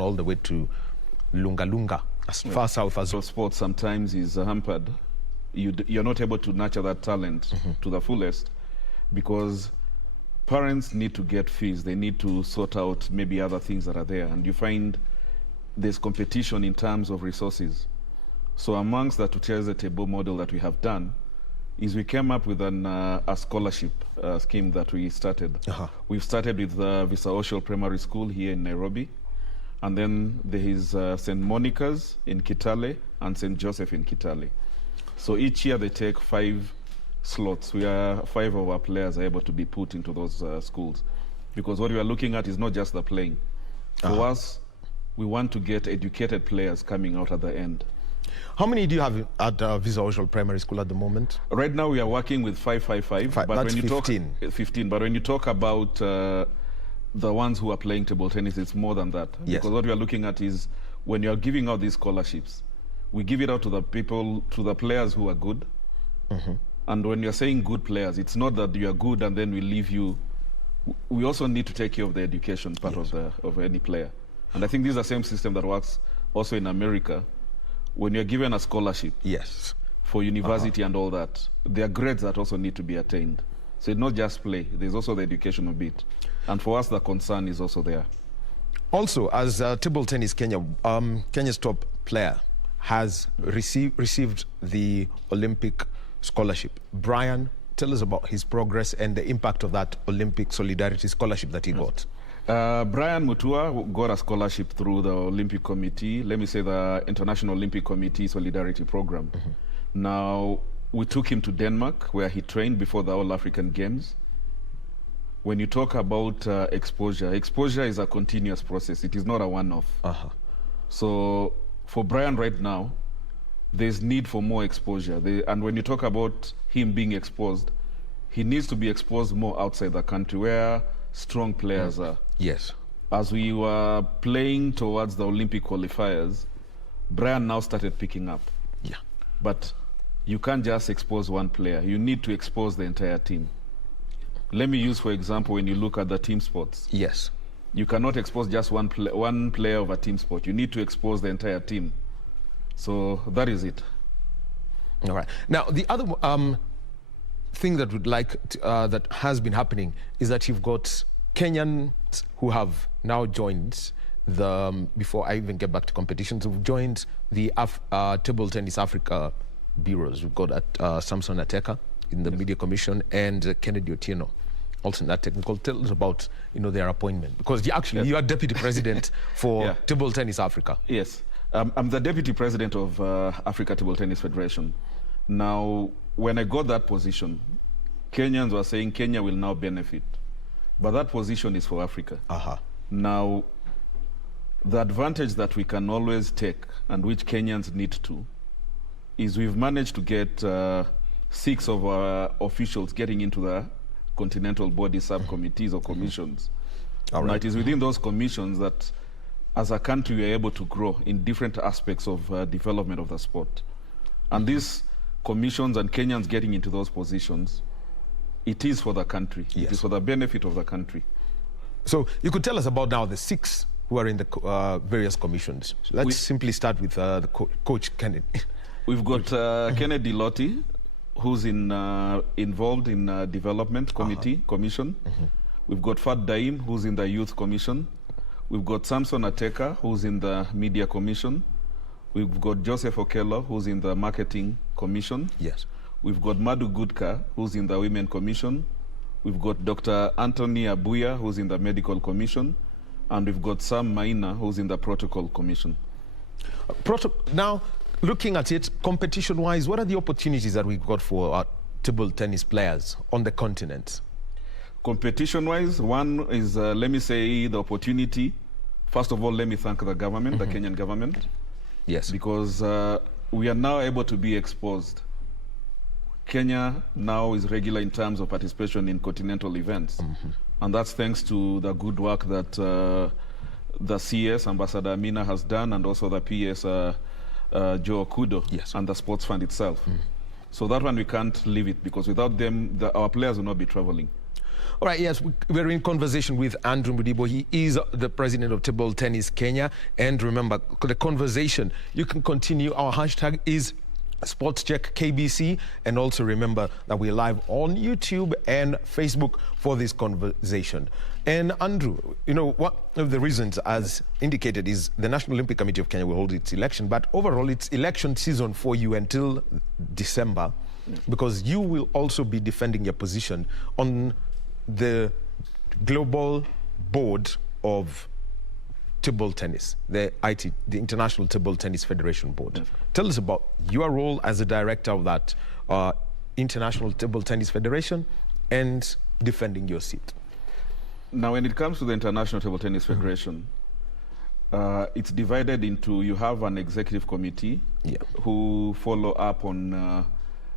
all the way to Lunga, as far south as... So sport sometimes is hampered. You're not able to nurture that talent to the fullest because parents need to get fees. They need to sort out maybe other things that are there. And you find there's competition in terms of resources. So amongst the Tucheze Table model that we have done is we came up with a scholarship scheme that we started. We've started with Visa Oshel Primary School here in Nairobi. And then there is St. Monica's in Kitale and St. Joseph in Kitale. So each year they take 5 slots. 5 of our players are able to be put into those schools. Because what we are looking at is not just the playing. For us, we want to get educated players coming out at the end. How many do you have at Visa Oshel Primary School at the moment? Right now we are working with 555. But that's when you 15. 15. But when you talk about the ones who are playing table tennis, it's more than that. Yes. Because what we are looking at is when you are giving out these scholarships, we give it out to the people, to the players who are good. And when you're saying good players, it's not that you are good and then we leave you. We also need to take care of the education part of any player. And I think this is the same system that works also in America. When you're given a scholarship for university and all that, there are grades that also need to be attained. So it's not just play, there's also the educational bit. And for us, the concern is also there. Also, as Table Tennis Kenya, Kenya's top player has received the Olympic scholarship. Brian, tell us about his progress and the impact of that Olympic Solidarity Scholarship that he got. Brian Mutua got a scholarship through the Olympic Committee, let me say the International Olympic Committee Solidarity Program. Now, we took him to Denmark, where he trained before the All-African Games. When you talk about exposure is a continuous process. It is not a one-off. So for Brian right now, there's need for more exposure. And when you talk about him being exposed, he needs to be exposed more outside the country where strong players are. Yes. As we were playing towards the Olympic qualifiers, Brian now started picking up. But you can't just expose one player. You need to expose the entire team. Let me use, for example, when you look at the team sports. You cannot expose just one player of a team sport. You need to expose the entire team. So that is it. All right. Now, the other thing that would that has been happening is that you've got Kenyans who have now joined before I even get back to competitions, who've joined the Table Tennis Africa bureaus. We've got Samson Ateka in the Media Commission and Kennedy Otieno, also in that technical. Tell us about their appointment, because you are deputy president for Table Tennis Africa. Yes, I'm the deputy president of Africa Table Tennis Federation. Now, when I got that position, Kenyans were saying Kenya will now benefit, but that position is for Africa. Now, the advantage that we can always take, and which Kenyans need to, is we've managed to get 6 of our officials getting into the continental body subcommittees or commissions. Now, it is within those commissions that, as a country, we are able to grow in different aspects of development of the sport. And these commissions and Kenyans getting into those positions, it is for the country. It is for the benefit of the country. So you could tell us about now the 6 who are in the various commissions. So let's simply start with the coach Kennedy. We've got Kennedy Lotti, who's involved in development commission. We've got Fat Daim, who's in the youth commission. We've got Samson Ateka, who's in the media commission. We've got Joseph Okello, who's in the marketing commission. We've got Madu Gudka, who's in the women commission. We've got Dr. Anthony Abuya, who's in the medical commission. And we've got Sam Maina, who's in the protocol commission. Now, looking at it, competition-wise, what are the opportunities that we've got for our table tennis players on the continent? Competition-wise, one is, let me say, the opportunity. First of all, let me thank the government, the Kenyan government. Because we are now able to be exposed. Kenya now is regular in terms of participation in continental events. And that's thanks to the good work that the CS, Ambassador Amina, has done, and also the PS, Joe Okudo, and the Sports Fund itself. So that one, we can't leave it, because without them, our players will not be traveling. All right, yes, we're in conversation with Andrew Mudibo. He is the president of Table Tennis Kenya. And remember, the conversation, you can continue. Our hashtag is SportsCheck KBC. And also remember that we're live on YouTube and Facebook for this conversation. And Andrew, you know, one of the reasons, as indicated, is the National Olympic Committee of Kenya will hold its election. But overall, it's election season for you until December, because you will also be defending your position on the global board of table tennis, the International Table Tennis Federation Board. Yes. Tell us about your role as a director of that International Table Tennis Federation and defending your seat. Now, when it comes to the International Table Tennis Federation, it's divided into, you have an executive committee who follow up on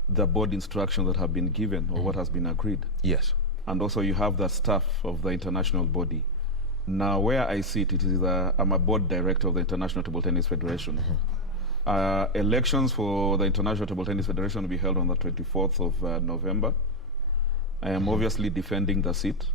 the board instructions that have been given or what has been agreed. Yes. And also you have the staff of the international body. Now, where I sit, it is I'm a board director of the International Table Tennis Federation. Elections for the International Table Tennis Federation will be held on the 24th of November. I am obviously defending the seat.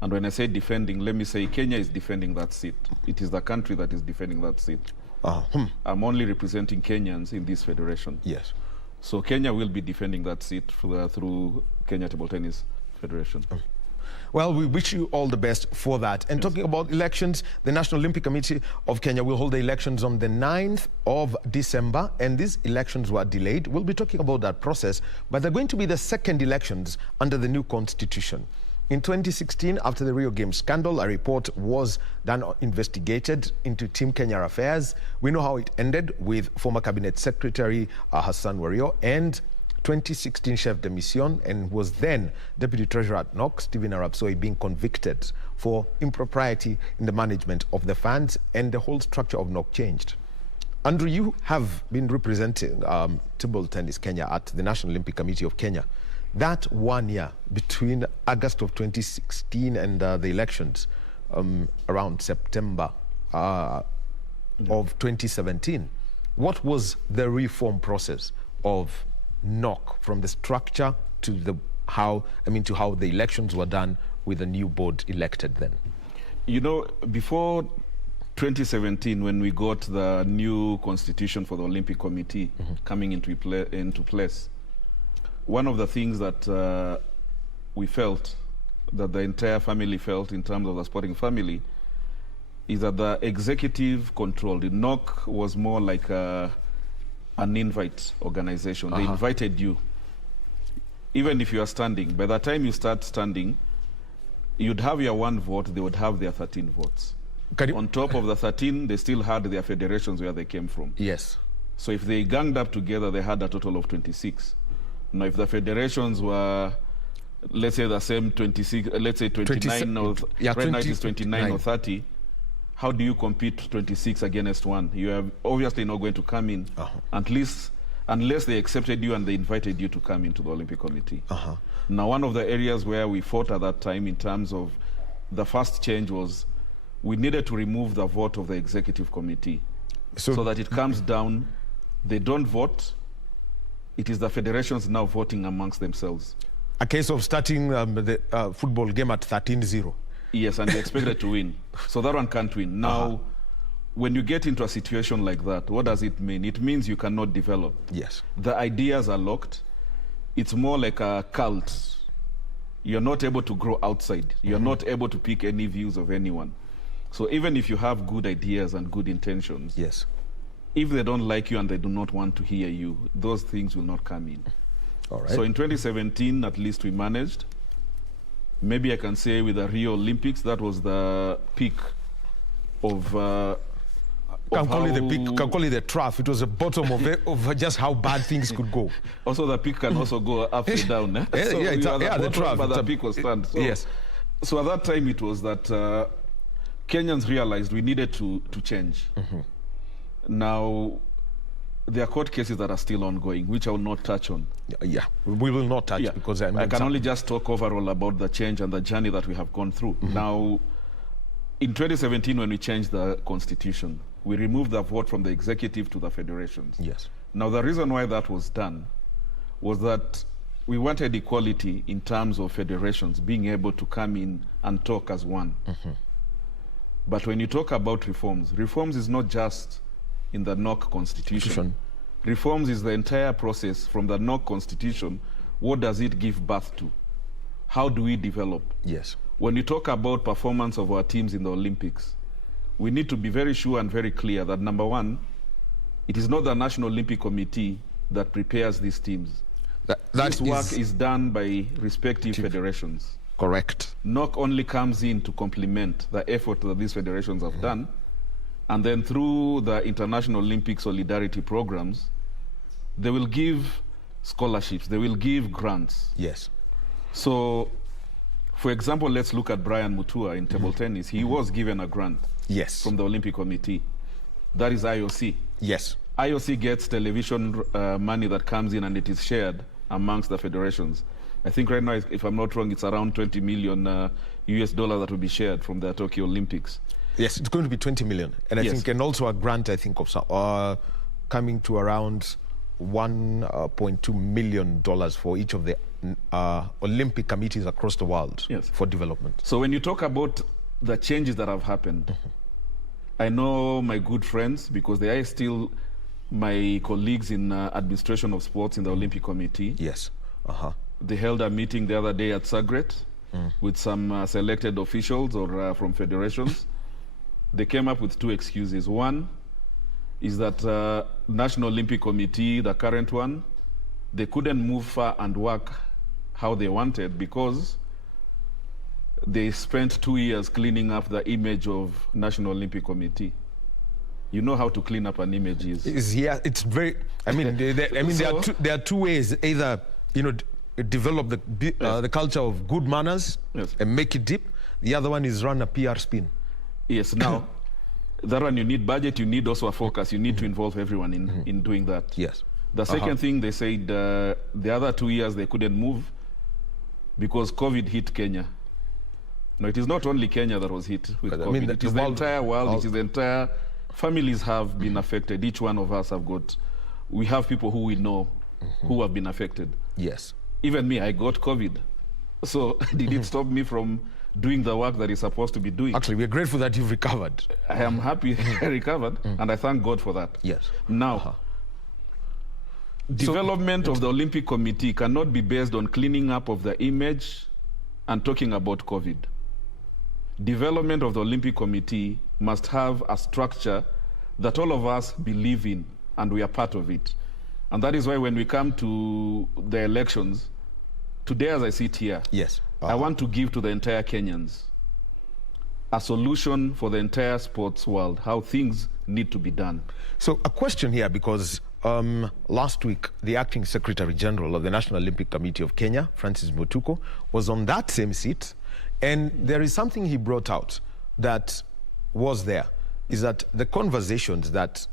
And when I say defending, let me say Kenya is defending that seat. It is the country that is defending that seat. I'm only representing Kenyans in this federation. Yes. So Kenya will be defending that seat through Kenya Table Tennis Federation. Well, we wish you all the best for that. And talking about elections, the National Olympic Committee of Kenya will hold the elections on the 9th of December, and these elections were delayed. We'll be talking about that process, but they're going to be the second elections under the new constitution. In 2016, after the Rio Games scandal, a report was investigated into Team Kenya affairs. We know how it ended with former Cabinet Secretary Hassan Wario and 2016 chef de mission and was then Deputy Treasurer at NOCK, Stephen Arap Soy, being convicted for impropriety in the management of the funds, and the whole structure of NOCK changed. Andrew, you have been representing Table Tennis Kenya at the National Olympic Committee of Kenya. That 1 year between August of 2016 and the elections around September of 2017, what was the reform process of NOCK, from the structure to how the elections were done with the new board elected then? You know, before 2017, when we got the new constitution for the Olympic Committee coming into place, one of the things that we felt, that the entire family felt in terms of the sporting family, is that the executive controlled. NOCK was more like an invite organization. They invited you. Even if you are standing, by the time you start standing, you'd have your 1 vote, they would have their 13 votes. On top of the 13, they still had their federations where they came from. Yes. So if they ganged up together, they had a total of 26. Now, if the federations were, let's say the same 26, let's say 29 or right now it is 29 or 30, how do you compete 26 against 1? You are obviously not going to come in, at least unless they accepted you and they invited you to come into the Olympic Committee. Now, one of the areas where we fought at that time in terms of the first change was we needed to remove the vote of the executive committee so that it comes down. They don't vote. It is the federations now voting amongst themselves. A case of starting the football game at 13-0. Yes, and they expected to win. So that one can't win. Now, when you get into a situation like that, what does it mean? It means you cannot develop. Yes. The ideas are locked. It's more like a cult. You're not able to grow outside. You're not able to pick any views of anyone. So even if you have good ideas and good intentions, yes, if they don't like you and they do not want to hear you, those things will not come in. All right. So in 2017, at least we managed. Maybe I can say with the Rio Olympics, that was the peak of can call it the peak, can call it the trough. It was the bottom of just how bad things could go. Also, the peak can also go up and down. Eh? So the trough, but the peak was stand. So, yes. So at that time, it was that Kenyans realized we needed to change. Now, there are court cases that are still ongoing, which I will not touch on. Yeah, we will not touch because I can only just talk overall about the change and the journey that we have gone through. Now, in 2017, when we changed the constitution, we removed the vote from the executive to the federations. Yes. Now, the reason why that was done was that we wanted equality in terms of federations being able to come in and talk as one. But when you talk about reforms is not just in the NOCK constitution. Reforms is the entire process from the NOCK constitution. What does it give birth to? How do we develop? Yes. When you talk about performance of our teams in the Olympics, we need to be very sure and very clear that, number one, it is not the National Olympic Committee that prepares these teams. This work is done by respective federations. Correct. NOCK only comes in to complement the effort that these federations have done. And then through the International Olympic Solidarity programs, they will give scholarships, they will give grants. Yes. So, for example, let's look at Brian Mutua in table tennis. He was given a grant from the Olympic Committee. That is IOC. Yes. IOC gets television money that comes in and it is shared amongst the federations. I think right now, if I'm not wrong, it's around 20 million US dollars that will be shared from the Tokyo Olympics. Yes, it's going to be 20 million. And I think, and also a grant, I think, of coming to around $1.2 million for each of the Olympic committees across the world for development. So when you talk about the changes that have happened, I know my good friends, because they are still my colleagues in administration of sports in the Olympic Committee. Yes. They held a meeting the other day at Sagret with some selected officials or from federations. They came up with two excuses. One is that National Olympic Committee, the current one, they couldn't move far and work how they wanted because they spent 2 years cleaning up the image of National Olympic Committee. You know how to clean up an image is. Yeah, it's very, I mean, there are two ways. Either, develop the culture of good manners and make it deep. The other one is run a PR spin. Yes, now, that one you need budget, you need also a focus. You need to involve everyone in doing that. Yes. The second thing, they said the other 2 years they couldn't move because COVID hit Kenya. No, it is not only Kenya that was hit with COVID. I mean, it is the entire world. It is the entire... Families have been affected. Each one of us we have people who we know who have been affected. Yes. Even me, I got COVID. So did it stop me from doing the work that is supposed to be doing? Actually, we're grateful that you've recovered. I am happy I recovered, and I thank God for that. Yes. Now, development of the Olympic Committee cannot be based on cleaning up of the image and talking about COVID. Development of the Olympic Committee must have a structure that all of us believe in, and we are part of it. And that is why when we come to the elections, today as I sit here, I want to give to the entire Kenyans a solution for the entire sports world, how things need to be done. So a question here, because last week, the acting Secretary General of the National Olympic Committee of Kenya, Francis Mutuku, was on that same seat. And there is something he brought out that was there, is that the conversations that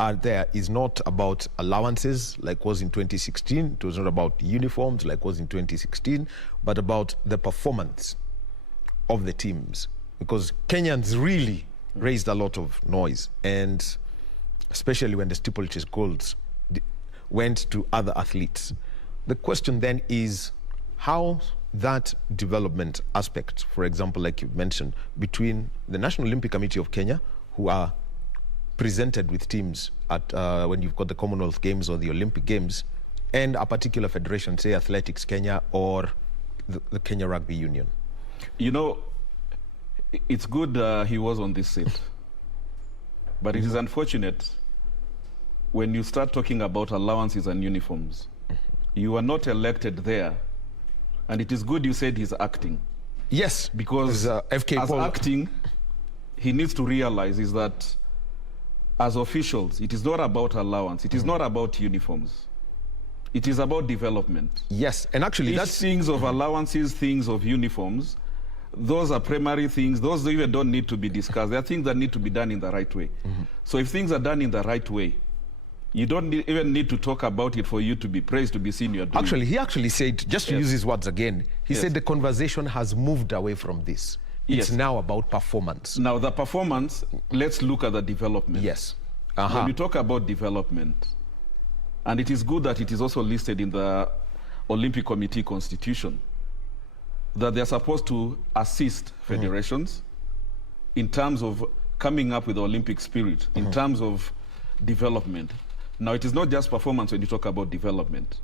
are there is not about allowances like was in 2016. It was not about uniforms like was in 2016, but about the performance of the teams. Because Kenyans really raised a lot of noise, and especially when the steeplechase golds went to other athletes. The question then is how that development aspect, for example, like you mentioned, between the National Olympic Committee of Kenya, who are presented with teams at when you've got the Commonwealth Games or the Olympic Games, and a particular federation, say Athletics Kenya or the Kenya Rugby Union. You know, it's good he was on this seat, but it is unfortunate when you start talking about allowances and uniforms. You are not elected there. And it is good you said he's acting. Yes, because FK as Paul. Acting, he needs to realize is that as officials, it is not about allowance. It is not about uniforms. It is about development. Yes, and actually that's things of allowances, things of uniforms. Those are primary things. Those even don't need to be discussed. They are things that need to be done in the right way. So if things are done in the right way, you don't even need to talk about it for you to be praised, to be seen you're doing. Actually, he actually said, just to use his words again, he said the conversation has moved away from this. It's now about performance. Now, the performance, let's look at the development. Yes. When you talk about development, and it is good that it is also listed in the Olympic Committee constitution, that they're supposed to assist federations in terms of coming up with the Olympic spirit, in terms of development. Now, it is not just performance when you talk about development.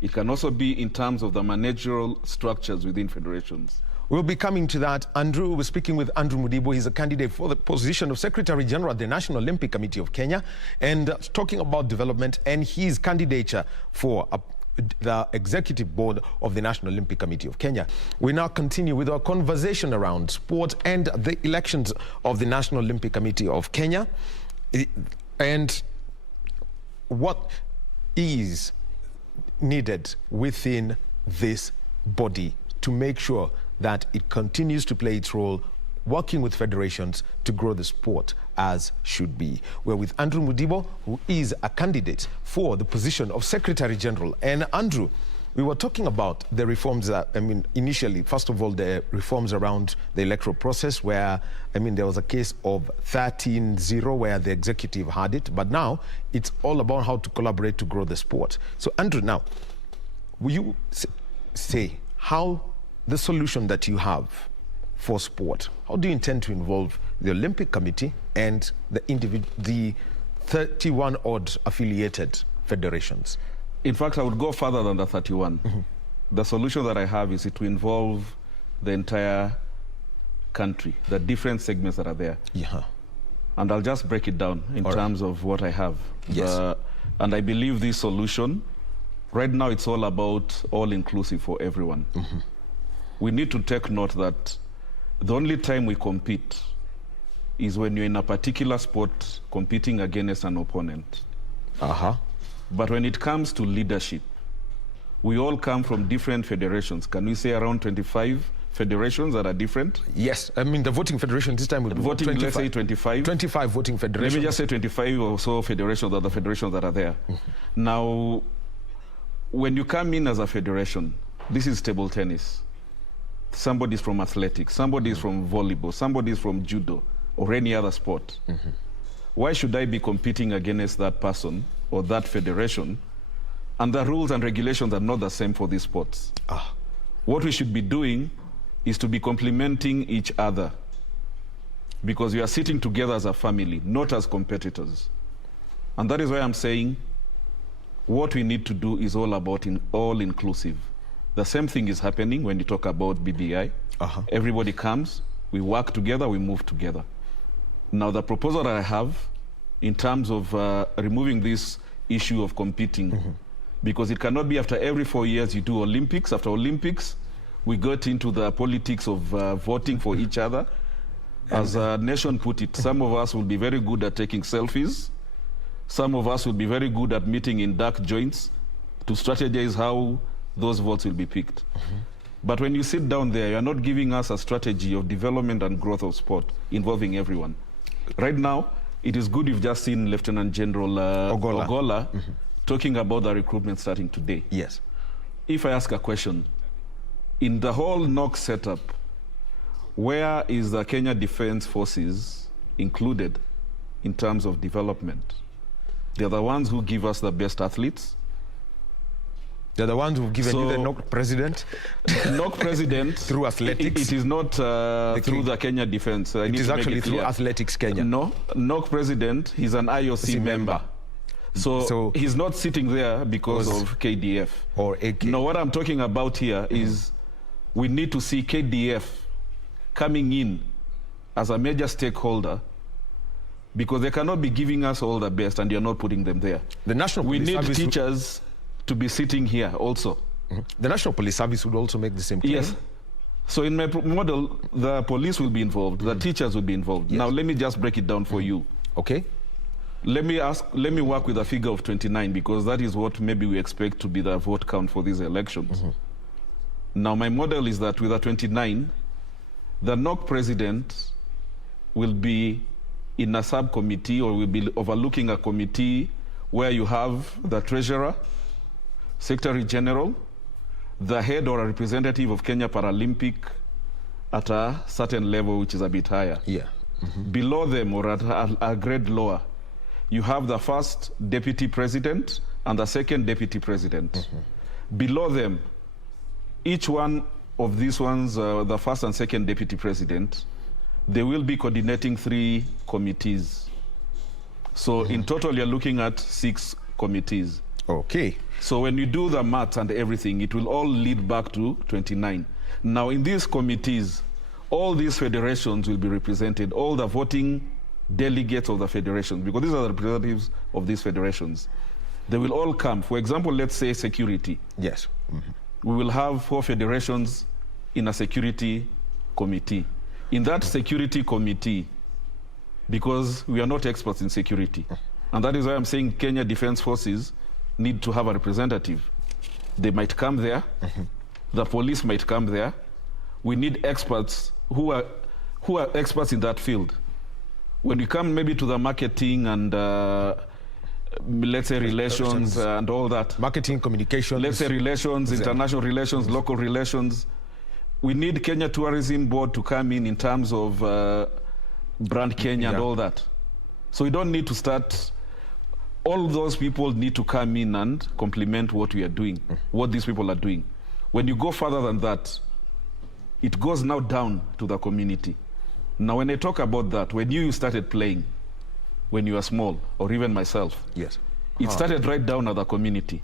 It can also be in terms of the managerial structures within federations. We'll be coming to that. Andrew, we're speaking with Andrew Mudibo. He's a candidate for the position of Secretary General at the National Olympic Committee of Kenya, and talking about development and his candidature for the Executive Board of the National Olympic Committee of Kenya. We now continue with our conversation around sport and the elections of the National Olympic Committee of Kenya, and what is needed within this body to make sure that it continues to play its role, working with federations to grow the sport as should be. We're with Andrew Mudibo, who is a candidate for the position of Secretary General. And Andrew, we were talking about the reforms that, initially, first of all, the reforms around the electoral process where, there was a case of 13-0 where the executive had it, but now it's all about how to collaborate to grow the sport. So Andrew, now, will you say how the solution that you have for sport, how do you intend to involve the Olympic Committee and the 31 odd affiliated federations? In fact, I would go further than the 31. The solution that I have is to involve the entire country, the different segments that are there. Yeah. And I'll just break it down in terms of what I have. Yes. And I believe this solution, right now it's all about all-inclusive for everyone. We need to take note that the only time we compete is when you're in a particular sport competing against an opponent. But when it comes to leadership, we all come from different federations. Can we say around 25 federations that are different? Yes, the voting federation this time would be voting, 25. Let's say 25. 25 voting federations. Let me just say 25 or so federations, other federations that are there. Now, when you come in as a federation, this is table tennis. Somebody's from athletics, somebody's from volleyball, somebody's from judo or any other sport. Why should I be competing against that person or that federation? And the rules and regulations are not the same for these sports. What we should be doing is to be complementing each other, because we are sitting together as a family, not as competitors. And that is why I'm saying what we need to do is all about all-inclusive. The same thing is happening when you talk about BBI. Everybody comes, we work together, we move together. Now, the proposal that I have in terms of removing this issue of competing, because it cannot be after every 4 years you do Olympics. After Olympics, we got into the politics of voting for each other. As a nation put it, some of us will be very good at taking selfies. Some of us will be very good at meeting in dark joints to strategize how those votes will be picked. But when you sit down there, you're not giving us a strategy of development and growth of sport involving everyone. Right now, it is good you've just seen Lieutenant General Ogola talking about the recruitment starting today. Yes. If I ask a question, in the whole NOCK setup, where is the Kenya Defense Forces included in terms of development? They're the ones who give us the best athletes. They're the ones who've given you the NOCK president. NOCK president through athletics. It is not through the Kenya Defense. It is actually through Athletics Kenya. No, NOCK president, he's an IOC member. So he's not sitting there because of KDF. Or AK. No, what I'm talking about here is we need to see KDF coming in as a major stakeholder, because they cannot be giving us all the best and you're not putting them there. The National we Police need Service teachers to be sitting here also. The National Police Service would also make the same claim. Yes. So in my model, the police will be involved, the teachers will be involved. Yes. Now let me just break it down for you. Okay. Let me work with a figure of 29, because that is what maybe we expect to be the vote count for these elections. Now my model is that with a 29, the NOCK president will be in a subcommittee, or will be overlooking a committee where you have the treasurer, secretary general, the head or a representative of Kenya Paralympic at a certain level, which is a bit higher. Yeah. Below them, or at a grade lower, you have the first deputy president and the second deputy president. Below them, each one of these ones, the first and second deputy president, they will be coordinating 3 committees. So in total, you're looking at 6 committees. Okay. So when you do the maths and everything, it will all lead back to 29. Now in these committees, all these federations will be represented, all the voting delegates of the federations, because these are the representatives of these federations. They will all come. For example, let's say security. Yes. We will have 4 federations in a security committee. In that security committee, because we are not experts in security, and that is why I'm saying Kenya Defense Forces need to have a representative. They might come there. The police might come there. We need experts who are experts in that field. When we come maybe to the marketing and let's say relations and all that. Marketing, communications. Let's say relations, international relations, local relations. We need Kenya Tourism Board to come in terms of brand Kenya and all that. So we don't need to start, all those people need to come in and complement what we are doing, what these people are doing. When you go further than that, it goes now down to the community. Now, when I talk about that, when you started playing, when you were small, or even myself, yes, it started right down at the community.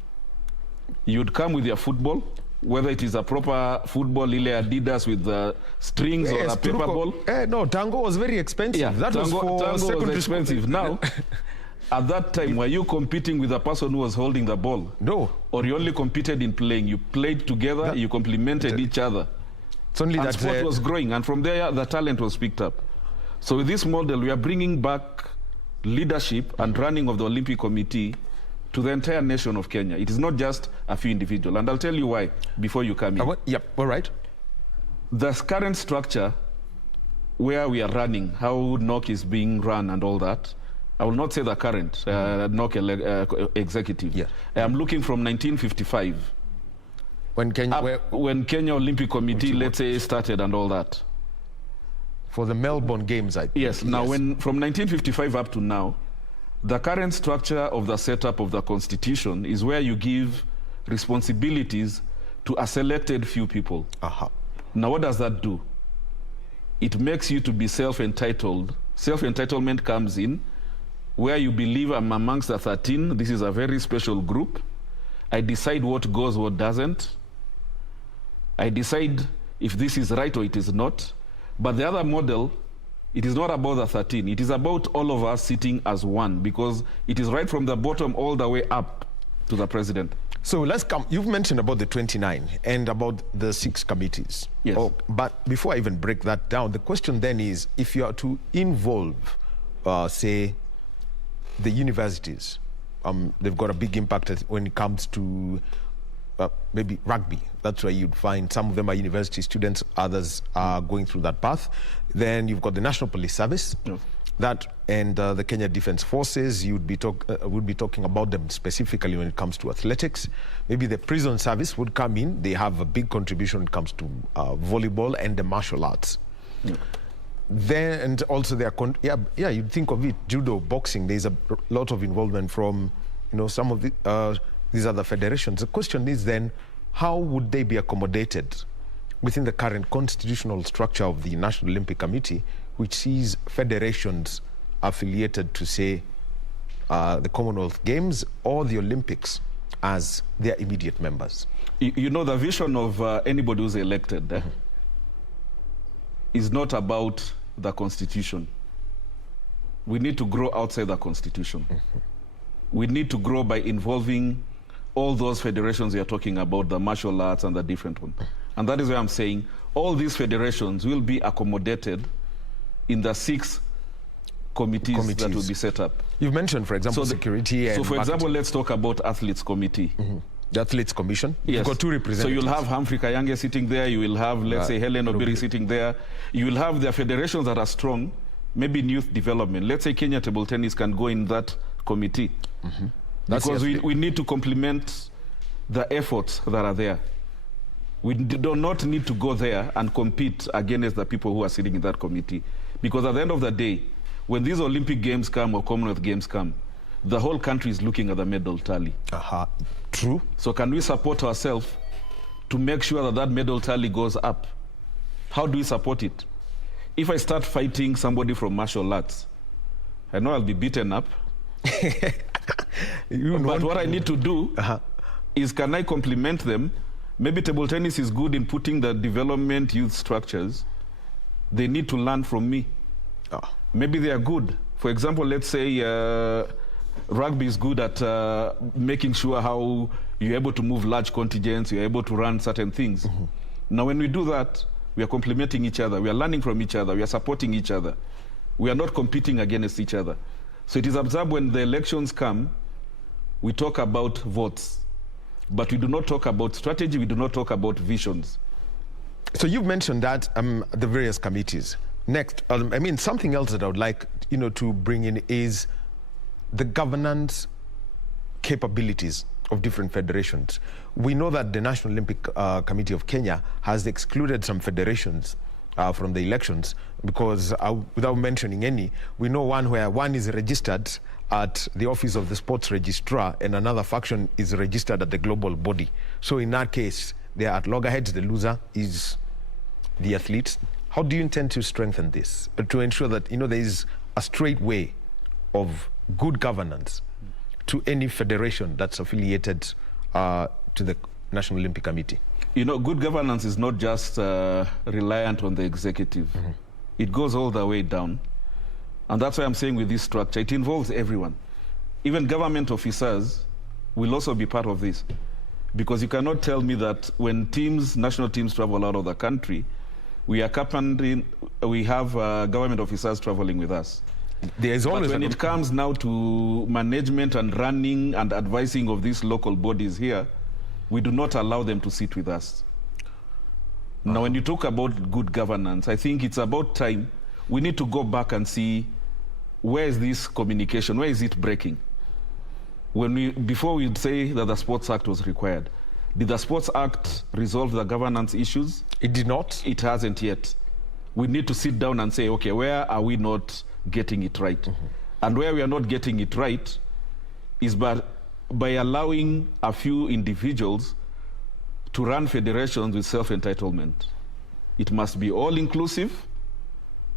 You'd come with your football, whether it is a proper football, ile Adidas with the strings or a paper ball. No, tango was very expensive. Yeah, that tango was expensive. Now, at that time, were you competing with the person who was holding the ball? No. Or you only competed in playing? You played together, you complemented each other. It's only and that sport was growing, and from there, the talent was picked up. So with this model, we are bringing back leadership and running of the Olympic Committee to the entire nation of Kenya. It is not just a few individuals. And I'll tell you why before you come in. Yep, all right. The current structure where we are running, how NOCK is being run and all that, I will not say the current NOCK executive. Yeah. I am looking from 1955. When Kenya Olympic Committee, let's say, started and all that. For the Melbourne Games, I think. Yes. Now, from 1955 up to now, the current structure of the setup of the Constitution is where you give responsibilities to a selected few people. Now, what does that do? It makes you to be self-entitled. Self-entitlement comes in where you believe I'm amongst the 13. This is a very special group. I decide what goes, what doesn't. I decide if this is right or it is not. But the other model, it is not about the 13. It is about all of us sitting as one, because it is right from the bottom all the way up to the president. So let's come. You've mentioned about the 29 and about the 6 committees. Yes. But before I even break that down, the question then is, if you are to involve, say, the universities, they've got a big impact when it comes to maybe rugby. That's where you'd find some of them are university students, others are going through that path. Then you've got the National Police Service, that and the Kenya Defense Forces. Would be talking about them specifically when it comes to athletics. Maybe the prison service would come in. They have a big contribution when it comes to volleyball and the martial arts. Then, and also you'd think of it, judo, boxing. There's a lot of involvement from, some of these other federations. The question is then, how would they be accommodated within the current constitutional structure of the National Olympic Committee, which sees federations affiliated to, say, the Commonwealth Games or the Olympics as their immediate members? The vision of anybody who's elected is not about the Constitution. We need to grow outside the Constitution. We need to grow by involving all those federations you're talking about, the martial arts and the different ones. And that is why I'm saying all these federations will be accommodated in the 6 committees that will be set up. You've mentioned, for example, security and So, for example, let's talk about Athletes Committee. The Athletes Commission? Yes. You've got 2 representatives. So you'll have Humphrey Kayange sitting there, you will have, let's say, Helen Obiri sitting there. You will have the federations that are strong, maybe in youth development. Let's say Kenya Table Tennis can go in that committee. Because we need to complement the efforts that are there. We do not need to go there and compete against the people who are sitting in that committee. Because at the end of the day, when these Olympic Games come or Commonwealth Games come, the whole country is looking at the medal tally. True. So can we support ourselves to make sure that that medal tally goes up? How do we support it? If I start fighting somebody from martial arts, I know I'll be beaten up. But what I need to do is, can I complement them? Maybe table tennis is good in putting the development youth structures. They need to learn from me. Maybe they are good. For example, let's say rugby is good at making sure how you're able to move large contingents, you're able to run certain things. Now, when we do that, we are complementing each other. We are learning from each other. We are supporting each other. We are not competing against each other. So it is observed when the elections come, we talk about votes, but we do not talk about strategy. We do not talk about visions. So you've mentioned that the various committees. Next, I mean, something else that I would like, to bring in is the governance capabilities of different federations. We know that the National Olympic Committee of Kenya has excluded some federations from the elections because, without mentioning any, we know one where one is registered at the office of the sports registrar and another faction is registered at the global body. So in that case, they are at loggerheads. The loser is the athletes. How do you intend to strengthen this to ensure that there is a straight way of good governance to any federation that's affiliated to the National Olympic Committee? Good governance is not just reliant on the executive. It goes all the way down. And that's why I'm saying with this structure, it involves everyone. Even government officers will also be part of this. Because you cannot tell me that when national teams travel out of the country, we have government officers traveling with us. There is always but when it comes now to management and running and advising of these local bodies here, we do not allow them to sit with us. Now, when you talk about good governance, I think it's about time we need to go back and see where is this communication, where is it breaking? Before we say that the Sports Act was required, did the Sports Act resolve the governance issues? It did not. It hasn't yet. We need to sit down and say, okay, where are we not getting it right? And where we are not getting it right is by allowing a few individuals to run federations with self-entitlement. It must be all-inclusive.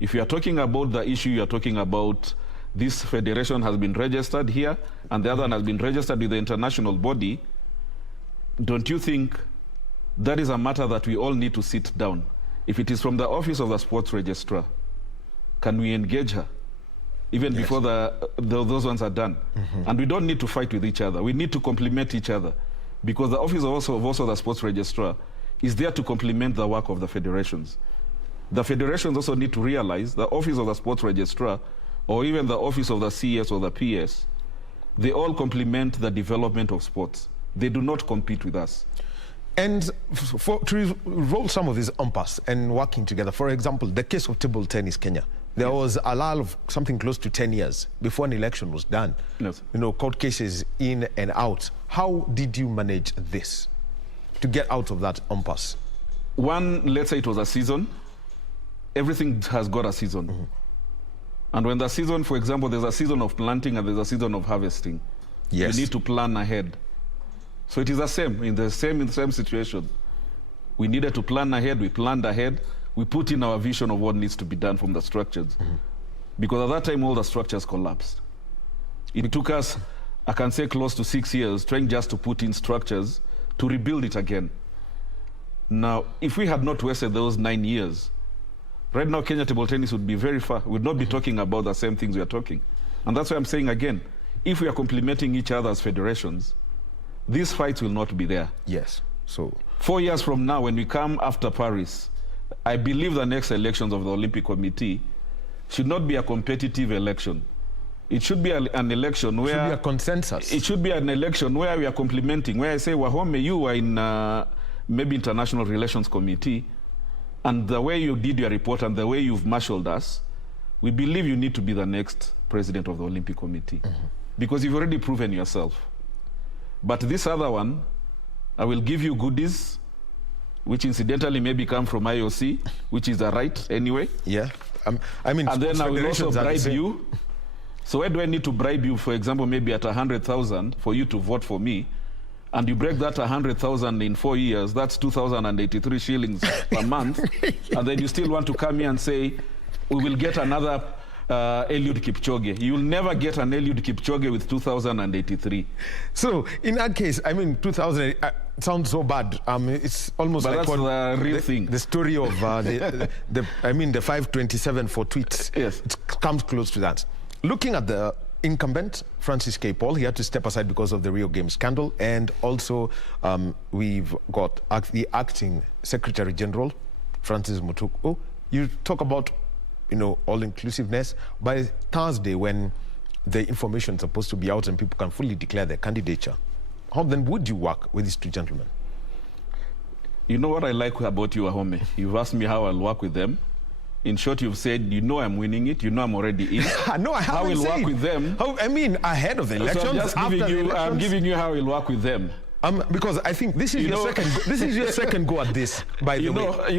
If you are talking about the issue, you are talking about this federation has been registered here and the other one has been registered with the international body, don't you think that is a matter that we all need to sit down? If it is from the office of the sports registrar, can we engage her? Even before those ones are done. And we don't need to fight with each other. We need to complement each other. Because the office of the sports registrar is there to complement the work of the federations. The federations also need to realize the office of the sports registrar or even the office of the CS or the PS, they all complement the development of sports. They do not compete with us. And to roll some of these impasse and working together, for example, the case of table tennis Kenya, there was a lull of something close to 10 years before an election was done. Yes. Court cases in and out. How did you manage this to get out of that impasse? One, let's say it was a season. Everything has got a season. And when the season, for example, there's a season of planting and there's a season of harvesting. Yes. You need to plan ahead. So it is the same, in the same situation. We needed to plan ahead, we planned ahead. We put in our vision of what needs to be done from the structures. Because at that time, all the structures collapsed. It took us, I can say, close to 6 years trying just to put in structures to rebuild it again. Now, if we had not wasted those 9 years, right now, Kenya table tennis would be very far. We would not be talking about the same things we are talking. And that's why I'm saying again, if we are complementing each other as federations, these fights will not be there. Yes. So 4 years from now, when we come after Paris, I believe the next elections of the Olympic Committee should not be a competitive election. It should be an election where... It should be a consensus. It should be an election where we are complementing, where I say, Wahome, you are in maybe International Relations Committee, and the way you did your report and the way you've marshaled us, we believe you need to be the next president of the Olympic Committee. Because you've already proven yourself. But this other one, I will give you goodies, which incidentally maybe come from IOC, which is a right anyway. Yeah. I mean, and then I will also bribe you So why do I need to bribe you, for example, maybe at 100,000 for you to vote for me? And you break that 100,000 in 4 years, that's 2,083 shillings per month. And then you still want to come here and say, we will get another Eliud Kipchoge. You will never get an Eliud Kipchoge with 2,083. So in that case, I mean, 2,000 sounds so bad. It's almost but like that's the real thing. The story of the 527 for tweets. Yes. It comes close to that. Looking at the incumbent, Francis K. Paul, he had to step aside because of the Rio Games scandal. And also, we've got the acting Secretary General, Francis Mutuku. You talk about, all-inclusiveness. By Thursday, when the information is supposed to be out and people can fully declare their candidature, how then would you work with these two gentlemen? You know what I like about you, Wahome? You've asked me how I'll work with them. In short, you've said, I'm winning it. I'm already in. No, I haven't How we'll work with them. Ahead of the elections, so I'm just I'm giving you how we'll work with them. Because I think this is your second go at this, by the way.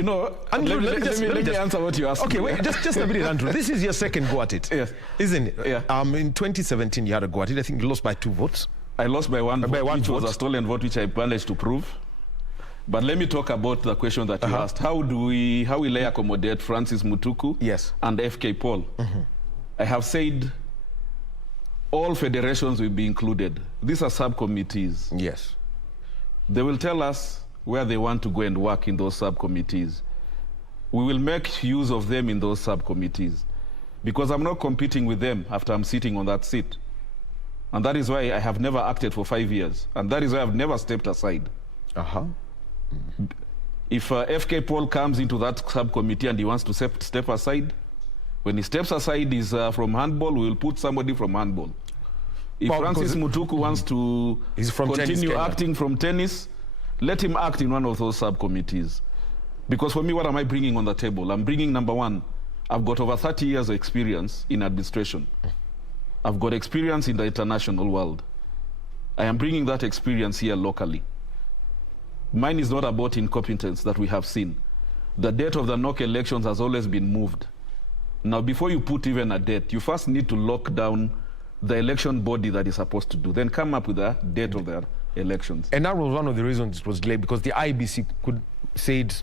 Andrew, let me answer what you asked. Okay, wait, just a minute, Andrew. This is your second go at it, yes, isn't it? Yeah. In 2017, you had a go at it. I think you lost by 2 votes. I lost by one vote, which was a stolen vote, which I managed to prove. But let me talk about the question that you asked. How will I accommodate Francis Mutuku and FK Paul? I have said all federations will be included. These are subcommittees. Yes. They will tell us where they want to go and work in those subcommittees. We will make use of them in those subcommittees because I'm not competing with them after I'm sitting on that seat. And that is why I have never acted for 5 years. And that is why I've never stepped aside. If FK Paul comes into that subcommittee and he wants to step aside, when he steps aside is from handball, we will put somebody from handball. If Francis Mutuku wants to continue acting from tennis, let him act in one of those subcommittees. Because for me, what am I bringing on the table? I'm bringing, number one, I've got over 30 years of experience in administration. I've got experience in the international world. I am bringing that experience here locally. Mine is not about incompetence that we have seen. The date of the NOCK elections has always been moved. Now, before you put even a date, you first need to lock down the election body that is supposed to do, then come up with a date of their elections. And that was one of the reasons it was delayed, because the IBC said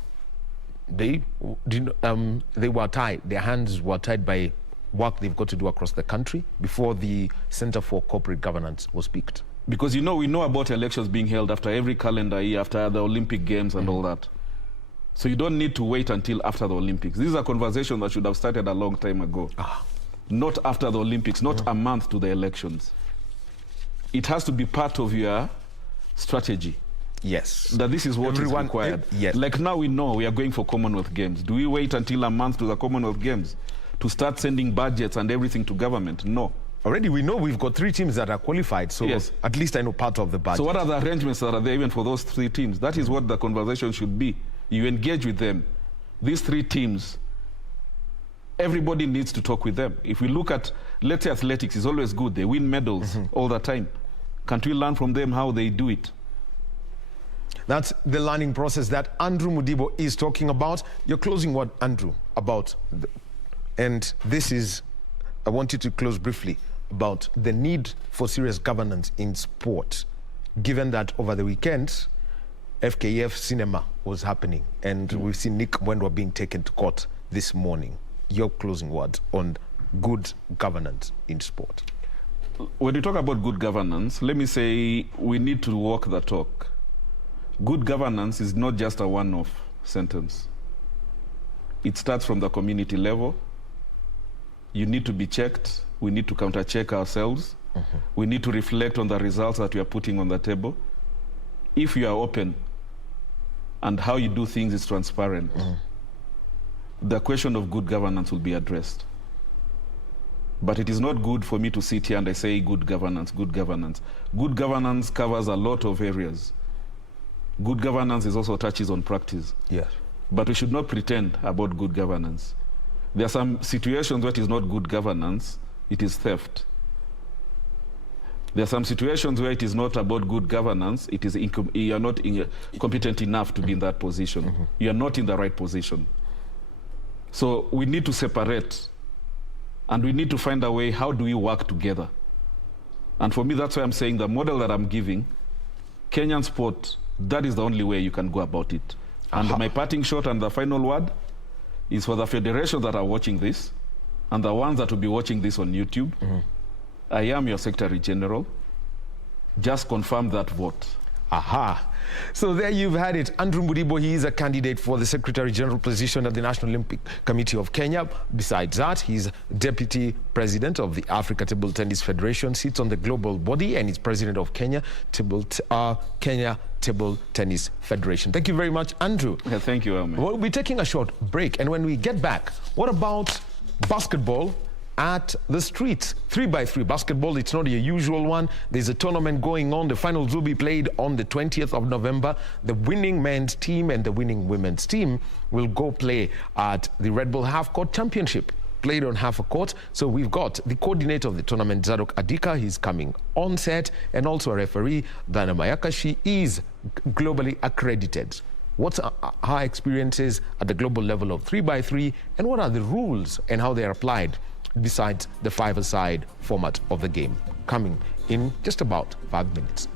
they were tied, their hands were tied by work they've got to do across the country before the Center for Corporate Governance was picked. Because we know about elections being held after every calendar year, after the Olympic Games and all that. So you don't need to wait until after the Olympics. This is a conversation that should have started a long time ago. Not after the Olympics, not a month to the elections. It has to be part of your strategy. Yes. That this is what is required. Yes. Like now we know we are going for Commonwealth Games. Do we wait until a month to the Commonwealth Games to start sending budgets and everything to government? No. Already we know we've got 3 teams that are qualified, so at least I know part of the budget. So what are the arrangements that are there even for those 3 teams? That is what the conversation should be. You engage with them. These 3 teams, everybody needs to talk with them. If we look at, let's say athletics is always good. They win medals all the time. Can't we learn from them how they do it? That's the learning process that Andrew Mudibo is talking about. Your closing word, Andrew, about, and this is, I want you to close briefly, about the need for serious governance in sport, given that over the weekend, FKF cinema was happening, and we've seen Nick Mwendwa being taken to court this morning. Your closing word on good governance in sport. When you talk about good governance, let me say we need to walk the talk. Good governance is not just a one-off sentence. It starts from the community level. You need to be checked. We need to counter-check ourselves. We need to reflect on the results that we are putting on the table. If you are open and how you do things is transparent, the question of good governance will be addressed. But it is not good for me to sit here and I say good governance, good governance. Good governance covers a lot of areas. Good governance is also touches on practice. Yes. But we should not pretend about good governance. There are some situations where it is not good governance, it is theft. There are some situations where it is not about good governance, it is you are not competent enough to be in that position. You are not in the right position. So we need to separate And we need to find a way, how do we work together? And for me, that's why I'm saying the model that I'm giving, Kenyan sport, that is the only way you can go about it. And my parting shot and the final word is for the federations that are watching this, and the ones that will be watching this on YouTube. I am your Secretary General. Just confirm that vote. Aha. So there you've had it. Andrew Mudibo, he is a candidate for the Secretary General position at the National Olympic Committee of Kenya. Besides that, he's Deputy President of the Africa Table Tennis Federation, sits on the global body, and is President of Kenya Table Tennis Federation. Thank you very much, Andrew. Yeah, thank you, Wahome. We'll be taking a short break, and when we get back, what about basketball at the streets? 3x3 basketball, it's not a usual one. There's a tournament going on. The finals will be played on the 20th of November. The winning men's team and the winning women's team will go play at the Red Bull Half Court Championship, played on half a court. So we've got the coordinator of the tournament, Zadok Adika. He's coming on set, and also a referee, Dana Mayaka. She is globally accredited. What's her experiences at the global level of 3x3, and what are the rules and how they are applied besides the five-a-side format of the game? Coming in just about 5 minutes.